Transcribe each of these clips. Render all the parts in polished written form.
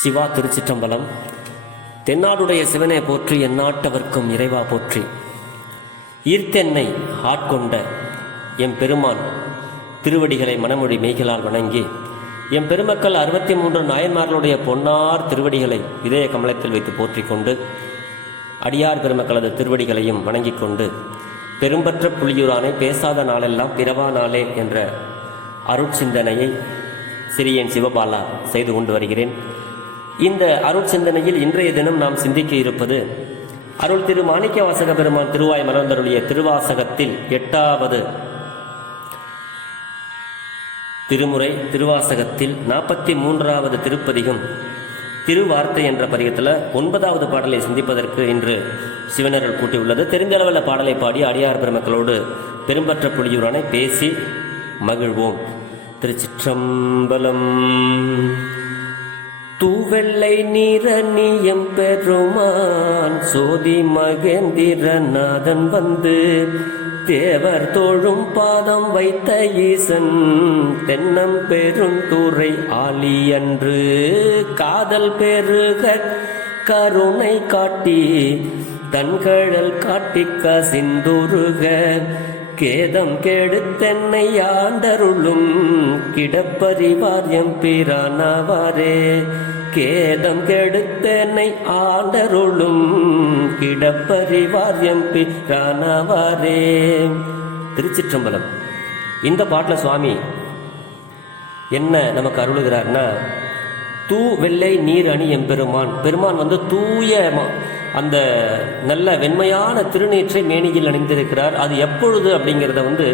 சிவா திருச்சிற்றம்பலம். தென்னாடுடைய சிவனை போற்றி, எந்நாட்டவர்க்கும் இறைவா போற்றி. ஈர்த்தென்னை ஆட்கொண்ட எம் பெருமான் திருவடிகளை மனமொழி மெய்களால் வணங்கி, எம் பெருமக்கள் 63 நாயன்மார்களுடைய பொன்னார் திருவடிகளை இதய கமலத்தில் வைத்து போற்றிக் கொண்டு, அடியார் பெருமக்களது திருவடிகளையும் வணங்கிக் கொண்டு, பெரும்பற்ற புலியூரானை பேசாத நாளெல்லாம் பிறவா நாளே என்ற அருட்சிந்தனையை சிறியன் சிவபாலா செய்து கொண்டு வருகிறேன். இந்த அருட்சிந்தனையில் இன்றைய தினம் நாம் சிந்திக்க இருப்பது அருள் திரு மாணிக்கவாசக பெருமான் திருவாய் மலர்ந்தருளிய திருவாசகத்தில் 8வது திருமுறை திருவாசகத்தில் 43வது திருப்பதிகம் திருவார்த்தை என்ற பதிகத்தில் 9வது பாடலை சிந்திப்பதற்கு இன்று சிவனர்கள் கூட்டியுள்ளது. தெரிந்தளவில் பாடலை பாடி அடியார் பெருமக்களோடு பெரும்பற்ற புலியூரானை பேசி மகிழ்வோம். திருச்சிற்றம்பலம். தூவெள்ளை நிறனியம் பெருமான் சோதி மகேந்திரநாதன் வந்து, தேவர் தோழும் பாதம் வைத்த ஈசன் தென்னம் பெருந்துறை ஆலி அன்று, காதல் பெருக கருணை காட்டி தன்கழல் காட்டி கசிந்துருக, கேதம் கெடுத்தென்னை ஆண்டருளும் கிடப்பறிவார் எம்பிரானவாரே, கேதம் கெடுத்தென்னை ஆண்டருளும் கிடப்பறிவார் எம்பிரானவாரே. திருச்சிற்றம்பலம். இந்த பாட்டில் சுவாமி என்ன நமக்கு அருளுகிறார்னா, தூ வெள்ளை நீர் அணி எம்பெருமான். பெருமான் வந்து தூய அந்த நல்ல வெண்மையான திருநீற்றை மேனியில் அணிந்திருக்கிறார். அது எப்பொழுது அப்படிங்கிறத வந்து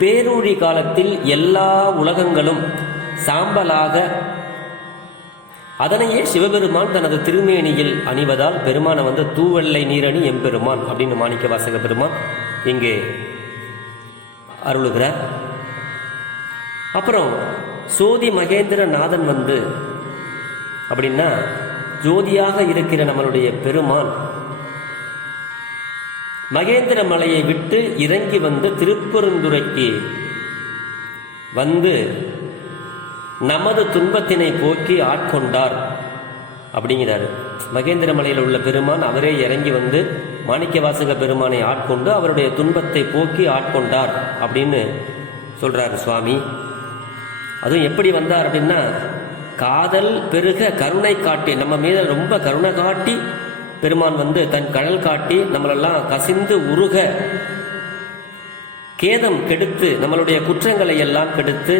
பேரூழி காலத்தில் எல்லா உலகங்களும் சாம்பலாக அதனையே சிவபெருமான் தனது திருமேனியில் அணிவதால் பெருமானை வந்து தூவெள்ளை நீரணி எம்பெருமான் அப்படின்னு மாணிக்கவாசக பெருமான் இங்கே அருளுகிறார். அப்புறம் சோதி மகேந்திரநாதன் வந்து அப்படின்னா ஜோதியாக இருக்கிற நம்மளுடைய பெருமான் மகேந்திர மலையை விட்டு இறங்கி வந்து திருப்பெருந்துறைக்கு வந்து நமது துன்பத்தினை போக்கி ஆட்கொண்டார் அப்படிங்கிறாரு. மகேந்திர மலையில் உள்ள பெருமான் அவரே இறங்கி வந்து மாணிக்கவாசக பெருமானை ஆட்கொண்டு அவருடைய துன்பத்தை போக்கி ஆட்கொண்டார் அப்படின்னு சொல்றாரு சுவாமி. அதுவும் எப்படி வந்தார் அப்படின்னா, காதல் பெருக கருணை காட்டி, நம்ம மீது ரொம்ப கருணை காட்டி பெருமான் வந்து தன் கடல் காட்டி நம்மளெல்லாம் கசிந்து உருக, கேதம் கெடுத்து நம்மளுடைய குற்றங்களை எல்லாம் கெடுத்து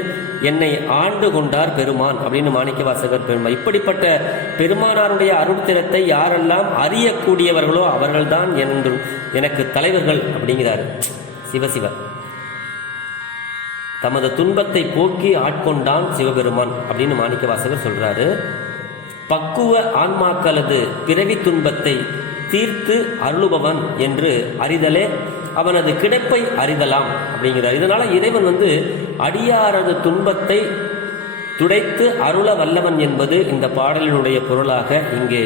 என்னை ஆண்டு கொண்டார் பெருமான் அப்படின்னு மாணிக்கவாசகர் பெருமான். இப்படிப்பட்ட பெருமானாருடைய அருட்திறத்தை யாரெல்லாம் அறியக்கூடியவர்களோ அவர்கள்தான் எனக்கு தலைவர்கள் அப்படிங்கிறார் சிவசிவ. தமது துன்பத்தை போக்கி ஆட்கொண்டான் சிவபெருமான் அப்படின்னு மாணிக்கவாசகர் சொல்றாரு. பக்குவ ஆன்மாக்களது பிறவி துன்பத்தை தீர்த்து அருளுபவன் என்று அறிதலே அவனது கிடைப்பை அறிதலாம் அப்படிங்கிறார். இதனால இறைவன் வந்து அடியாரது துன்பத்தை துடைத்து அருள வல்லவன் என்பது இந்த பாடலினுடைய பொருளாக இங்கே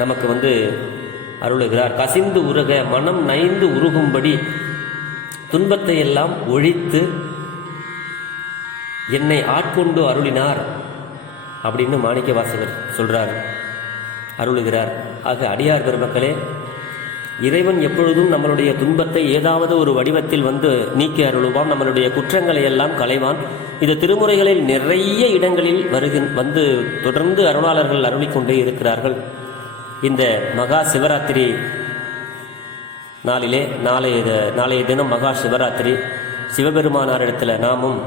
நமக்கு வந்து அருளுகிறார். கசிந்து உருக மனம் நைந்து உருகும்படி துன்பத்தை எல்லாம் ஒழித்து என்னை ஆட்கொண்டு அருளினார் அப்படின்னு மாணிக்கவாசகர் சொல்றார், அருளுகிறார். ஆக அடியார் பெருமக்களே, இறைவன் எப்பொழுதும் நம்மளுடைய துன்பத்தை ஏதாவது ஒரு வடிவத்தில் வந்து நீக்கி அருளுவான், நம்மளுடைய குற்றங்களை எல்லாம் களைவான். இது திருமுறைகளில் நிறைய இடங்களில் வந்து தொடர்ந்து அருளாளர்கள் அருளிக்கொண்டே இருக்கிறார்கள். இந்த மகா சிவராத்திரி நாளிலே நாளைய தினம் மகா சிவராத்திரி. சிவபெருமானாரிடத்தில் நாமும்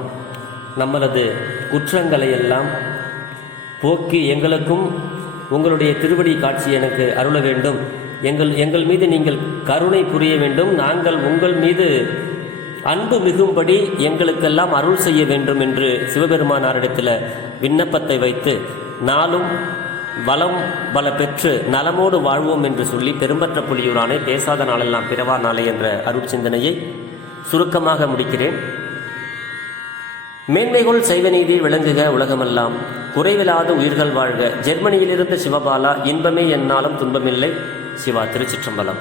நம்மளது குற்றங்களை எல்லாம் போக்கி எங்களுக்கும் உங்களுடைய திருவடி காட்சி எனக்கு அருள வேண்டும், எங்கள் மீது நீங்கள் கருணை புரிய வேண்டும், நாங்கள் உங்கள் மீது அன்பு மிகும்படி எங்களுக்கெல்லாம் அருள் செய்ய வேண்டும் என்று சிவபெருமானாரிடத்தில் விண்ணப்பத்தை வைத்து நாளும் வளம் பல பெற்று நலமோடு வாழ்வோம் என்று சொல்லி பெரும்பற்ற புலியூரானை பேசாத நாளெல்லாம் பிறவா நாளை என்ற அருட்சிந்தனையை சுருக்கமாக முடிக்கிறேன். மேன்மைகள் சைவநீதி விளங்குக உலகமெல்லாம், குறைவில்லாத உயிர்கள் வாழ்க. ஜெர்மனியிலிருந்து சிவபாலா. இன்பமே என்னாலும் துன்பமில்லை. சிவா. திருச்சிற்றம்பலம்.